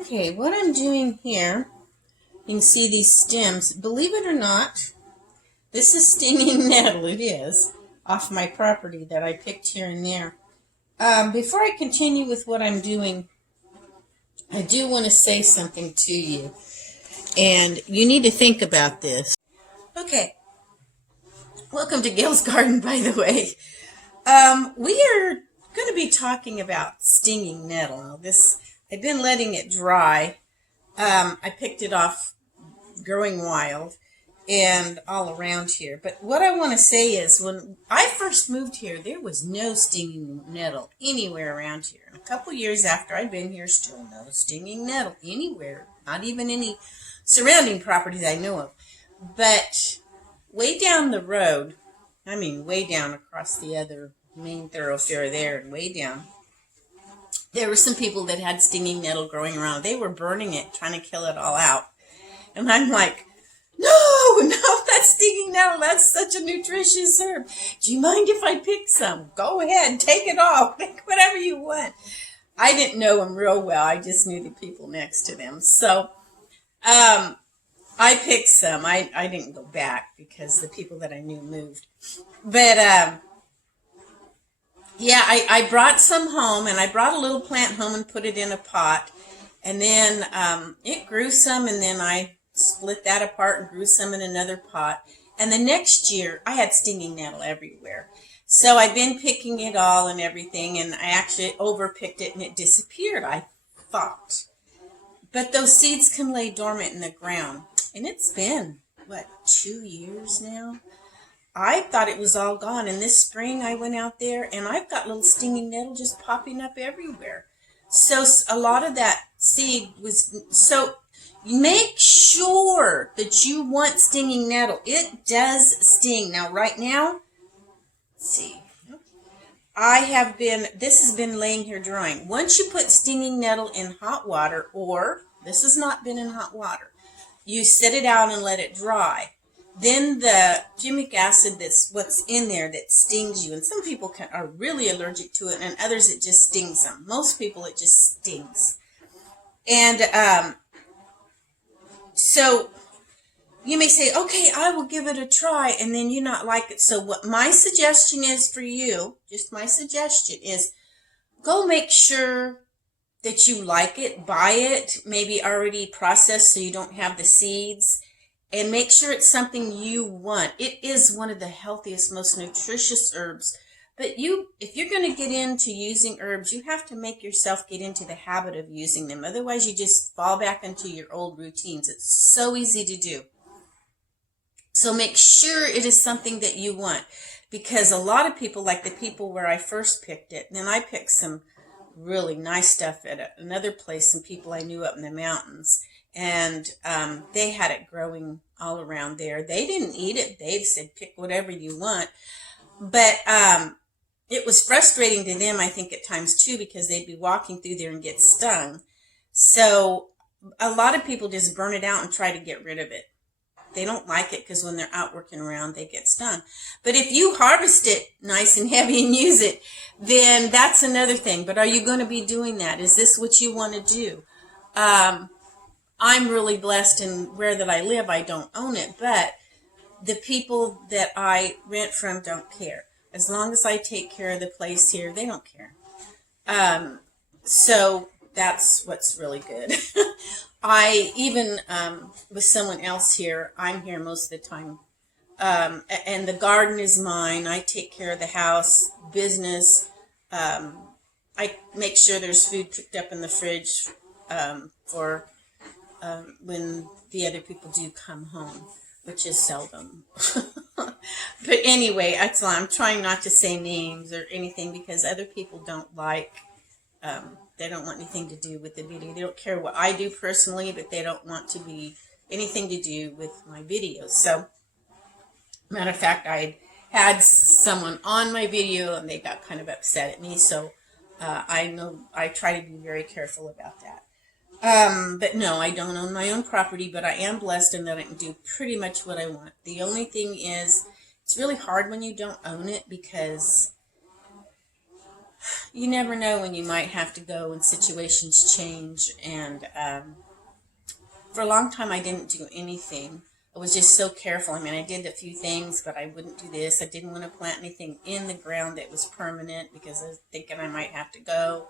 Okay, what I'm doing here, you can see these stems. Believe it or not, this is stinging nettle. It is off my property that I picked here and there. Before I continue with what I'm doing, I do want to say something to you, and you need to think about this. Okay, welcome to Gails Garden, by the way. We are going to be talking about stinging nettle. Now, I've been letting it dry. I picked it off growing wild and all around here. But what I want to say is when I first moved here, there was no stinging nettle anywhere around here. And a couple years after I'd been here, still no stinging nettle anywhere, not even any surrounding properties I know of. But way down the road, I mean way down across the other main thoroughfare there and way down, there were some people that had stinging nettle growing around. They were burning it, trying to kill it all out. And I'm like, no, that's stinging nettle. That's such a nutritious herb. Do you mind if I pick some? Go ahead, take it all. Pick whatever you want. I didn't know them real well. I just knew the people next to them. So I picked some. I didn't go back because the people that I knew moved. But yeah, I brought some home, and I brought a little plant home and put it in a pot. And then it grew some, and then I split that apart and grew some in another pot. And the next year, I had stinging nettle everywhere. So I've been picking it all and everything, and I actually overpicked it, and it disappeared, I thought. But those seeds can lay dormant in the ground. And it's been, 2 years now? I thought it was all gone, and this spring I went out there and I've got little stinging nettle just popping up everywhere. So a lot of that seed was, so make sure that you want stinging nettle. It does sting. Now right now, let's see, this has been laying here drying. Once you put stinging nettle in hot water, or this has not been in hot water, you set it out and let it dry. Then the humic acid, that's what's in there that stings you. And some people are really allergic to it, and others it just stings them. Most people it just stings. And so you may say, okay, I will give it a try, and then you not like it. So what my suggestion is for you, just my suggestion is, go make sure that you like it, buy it, maybe already processed so you don't have the seeds. And make sure it's something you want. It is one of the healthiest, most nutritious herbs. But if you're going to get into using herbs, you have to make yourself get into the habit of using them. Otherwise, you just fall back into your old routines. It's so easy to do. So make sure it is something that you want. Because a lot of people, like the people where I first picked it, and then I picked some really nice stuff at another place, some people I knew up in the mountains. And they had it growing all around there. They didn't eat it. They said, pick whatever you want. But it was frustrating to them, I think, at times, too, because they'd be walking through there and get stung. So a lot of people just burn it out and try to get rid of it. They don't like it because when they're out working around, they get stung. But if you harvest it nice and heavy and use it, then that's another thing. But are you going to be doing that? Is this what you want to do? I'm really blessed in where that I live. I don't own it, but the people that I rent from don't care. As long as I take care of the place here, they don't care. So that's what's really good. I even, with someone else here, I'm here most of the time. And the garden is mine. I take care of the house, business. I make sure there's food cooked up in the fridge for when the other people do come home, which is seldom. But anyway, I'm trying not to say names or anything because other people don't like, they don't want anything to do with the video. They don't care what I do personally, but they don't want to be anything to do with my videos. So, matter of fact, I had someone on my video and they got kind of upset at me. So I try to be very careful about that. But no, I don't own my own property, but I am blessed in that I can do pretty much what I want. The only thing is, it's really hard when you don't own it because you never know when you might have to go when situations change. And for a long time, I didn't do anything. I was just so careful. I mean, I did a few things, but I wouldn't do this. I didn't want to plant anything in the ground that was permanent because I was thinking I might have to go.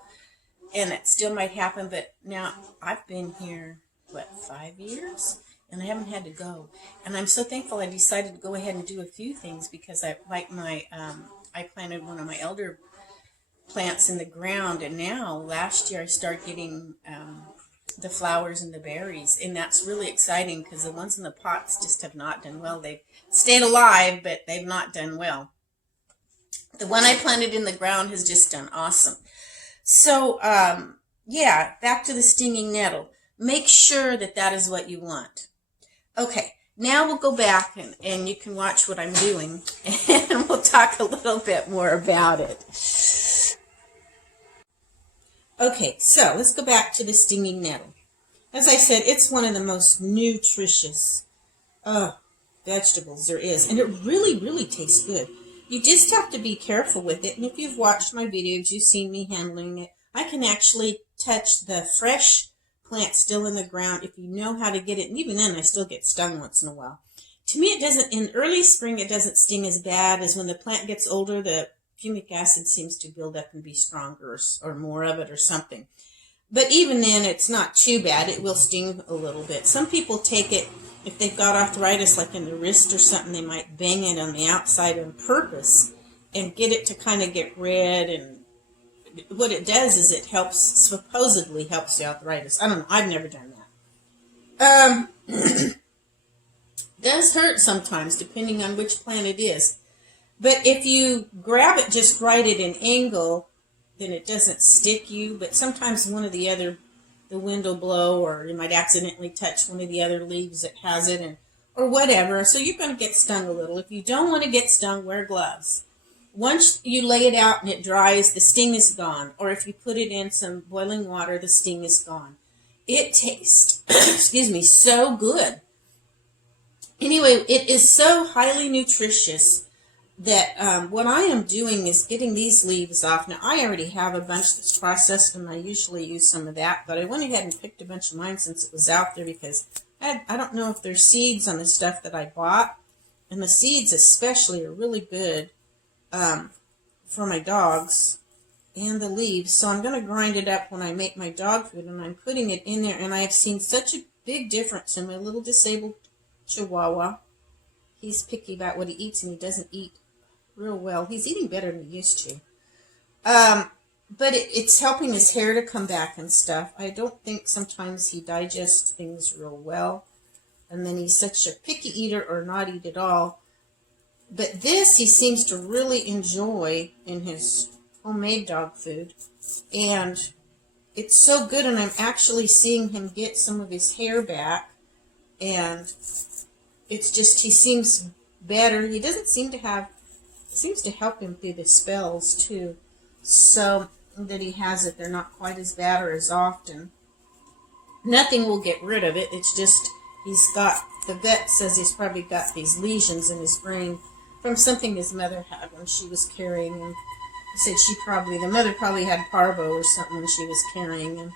And it still might happen, but now I've been here, 5 years? And I haven't had to go. And I'm so thankful I decided to go ahead and do a few things because I planted one of my elder plants in the ground, and now last year I started getting the flowers and the berries, and that's really exciting because the ones in the pots just have not done well. They've stayed alive, but they've not done well. The one I planted in the ground has just done awesome. So, yeah, back to the stinging nettle. Make sure that that is what you want. Okay, now we'll go back and you can watch what I'm doing, and we'll talk a little bit more about it. Okay, so let's go back to the stinging nettle. As I said, it's one of the most nutritious vegetables there is, and it really, really tastes good. You just have to be careful with it, and if you've watched my videos, you've seen me handling it. I can actually touch the fresh plant still in the ground if you know how to get it, and even then I still get stung once in a while. To me, it doesn't, in early spring, it doesn't sting as bad as when the plant gets older. The fumic acid seems to build up and be stronger, or more of it or something. But even then, it's not too bad. It will sting a little bit. Some people take it, if they've got arthritis like in the wrist or something, they might bang it on the outside on purpose and get it to kind of get red. And what it does is it supposedly helps the arthritis. I don't know. I've never done that. Does hurt sometimes depending on which plant it is. But if you grab it just right at an angle, then it doesn't stick you. But sometimes the wind will blow, or you might accidentally touch one of the other leaves that has it, or whatever. So you're going to get stung a little. If you don't want to get stung, wear gloves. Once you lay it out and it dries, the sting is gone. Or if you put it in some boiling water, the sting is gone. It tastes, excuse me, so good. Anyway, it is so highly nutritious that what I am doing is getting these leaves off. Now, I already have a bunch that's processed, and I usually use some of that, but I went ahead and picked a bunch of mine since it was out there because I don't know if there's seeds on the stuff that I bought, and the seeds especially are really good for my dogs, and the leaves. So I'm going to grind it up when I make my dog food, and I'm putting it in there, and I have seen such a big difference in my little disabled Chihuahua. He's picky about what he eats, and he doesn't eat real well. He's eating better than he used to. But it's helping his hair to come back and stuff. I don't think sometimes he digests things real well. And then he's such a picky eater or not eat at all. But this he seems to really enjoy in his homemade dog food. And it's so good, and I'm actually seeing him get some of his hair back. And it's just, he seems better. He doesn't seem to have, seems to help him through the spells too, so that he has it. They're not quite as bad or as often. Nothing will get rid of it. It's just he's got, the vet says he's probably got these lesions in his brain from something his mother had when she was carrying him. He said the mother probably had parvo or something when she was carrying him,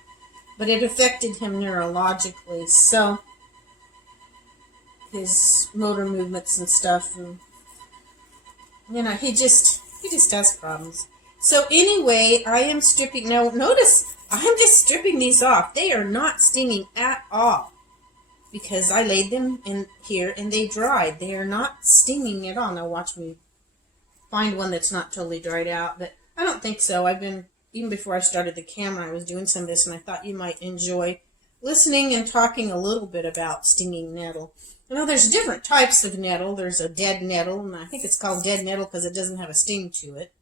but it affected him neurologically, so his motor movements and stuff, and he just has problems. So anyway, I am stripping. Now notice, I'm just stripping these off. They are not stinging at all because I laid them in here and they dried. They are not stinging at all. Now watch me find one that's not totally dried out, but I don't think so. Even before I started the camera, I was doing some of this, and I thought you might enjoy listening and talking a little bit about stinging nettle. There's different types of nettle. There's a dead nettle, and I think it's called dead nettle because it doesn't have a sting to it.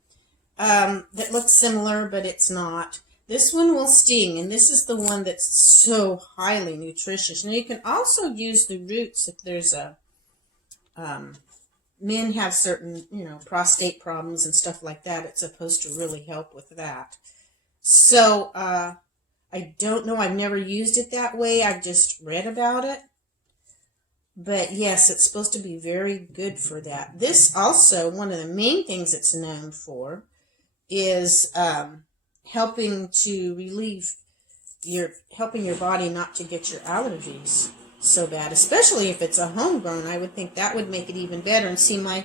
That looks similar, but it's not. This one will sting, and this is the one that's so highly nutritious. Now, you can also use the roots if there's men have certain, prostate problems and stuff like that. It's supposed to really help with that. So, I don't know. I've never used it that way. I've just read about it. But yes, it's supposed to be very good for that. This also, one of the main things it's known for is helping to relieve helping your body not to get your allergies so bad, especially if it's a homegrown. I would think that would make it even better. And see, my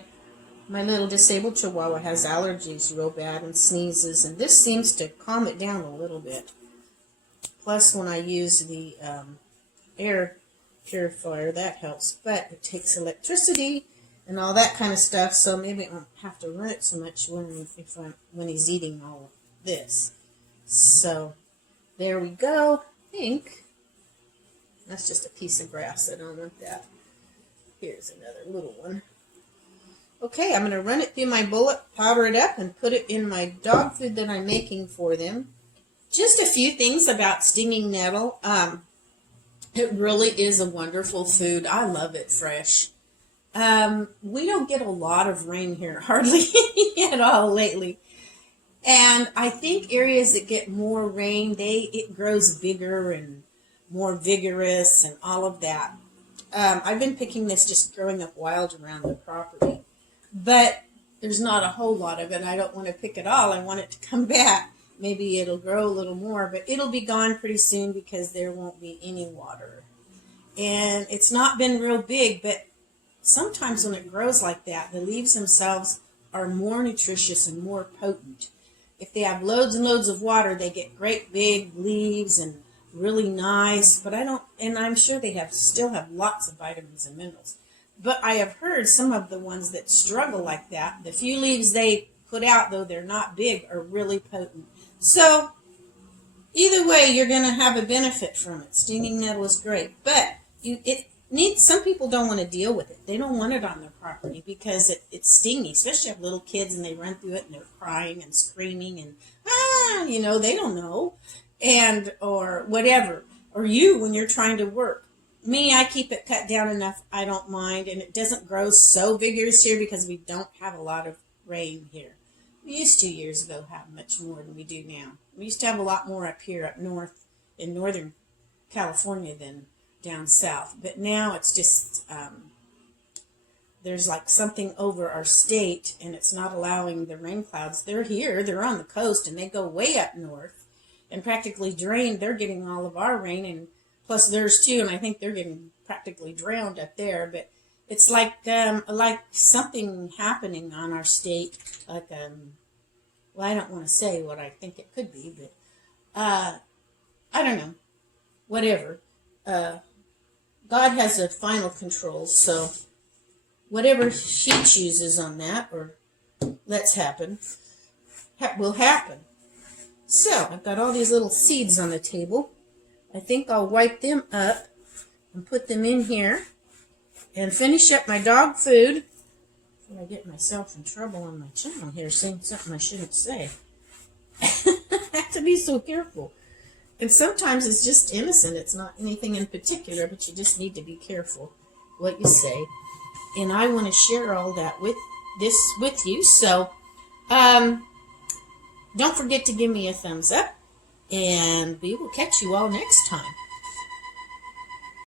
little disabled chihuahua has allergies real bad and sneezes, and this seems to calm it down a little bit. Plus, when I use the air purifier, that helps. But it takes electricity and all that kind of stuff, so maybe I won't have to run it so much when he's eating all of this. So there we go. I think that's just a piece of grass. I don't want that. Here's another little one. Okay, I'm going to run it through my bullet, powder it up, and put it in my dog food that I'm making for them. Just a few things about stinging nettle. It really is a wonderful food. I love it fresh. We don't get a lot of rain here, hardly any at all lately. And I think areas that get more rain, it grows bigger and more vigorous and all of that. I've been picking this just growing up wild around the property. But there's not a whole lot of it. I don't want to pick it all. I want it to come back. Maybe it'll grow a little more, but it'll be gone pretty soon because there won't be any water. And it's not been real big, but sometimes when it grows like that, the leaves themselves are more nutritious and more potent. If they have loads and loads of water, they get great big leaves and really nice, but I'm sure they still have lots of vitamins and minerals. But I have heard some of the ones that struggle like that, the few leaves they put out, though they're not big, are really potent. So either way, you're going to have a benefit from it. Stinging nettle is great, but some people don't want to deal with it. They don't want it on their property because it's stingy, especially if little kids and they run through it and they're crying and screaming and, they don't know, or whatever. Or you when you're trying to work. Me, I keep it cut down enough, I don't mind, and it doesn't grow so vigorous here because we don't have a lot of rain here. We used to years ago have much more than we do now. We used to have a lot more up here, up north, in Northern California than down south. But now it's just, there's like something over our state, and it's not allowing the rain clouds. They're here, they're on the coast, and they go way up north and practically drain. They're getting all of our rain, and plus theirs too, and I think they're getting practically drowned up there. But it's like something happening on our state. Like I don't want to say what I think it could be, but I don't know. Whatever. God has a final control, so whatever He chooses on that or lets happen will happen. So I've got all these little seeds on the table. I think I'll wipe them up and put them in here and finish up my dog food before I get myself in trouble on my channel here saying something I shouldn't say. I have to be so careful. And sometimes it's just innocent. It's not anything in particular, but you just need to be careful what you say. And I want to share all that with you. So don't forget to give me a thumbs up. And we will catch you all next time.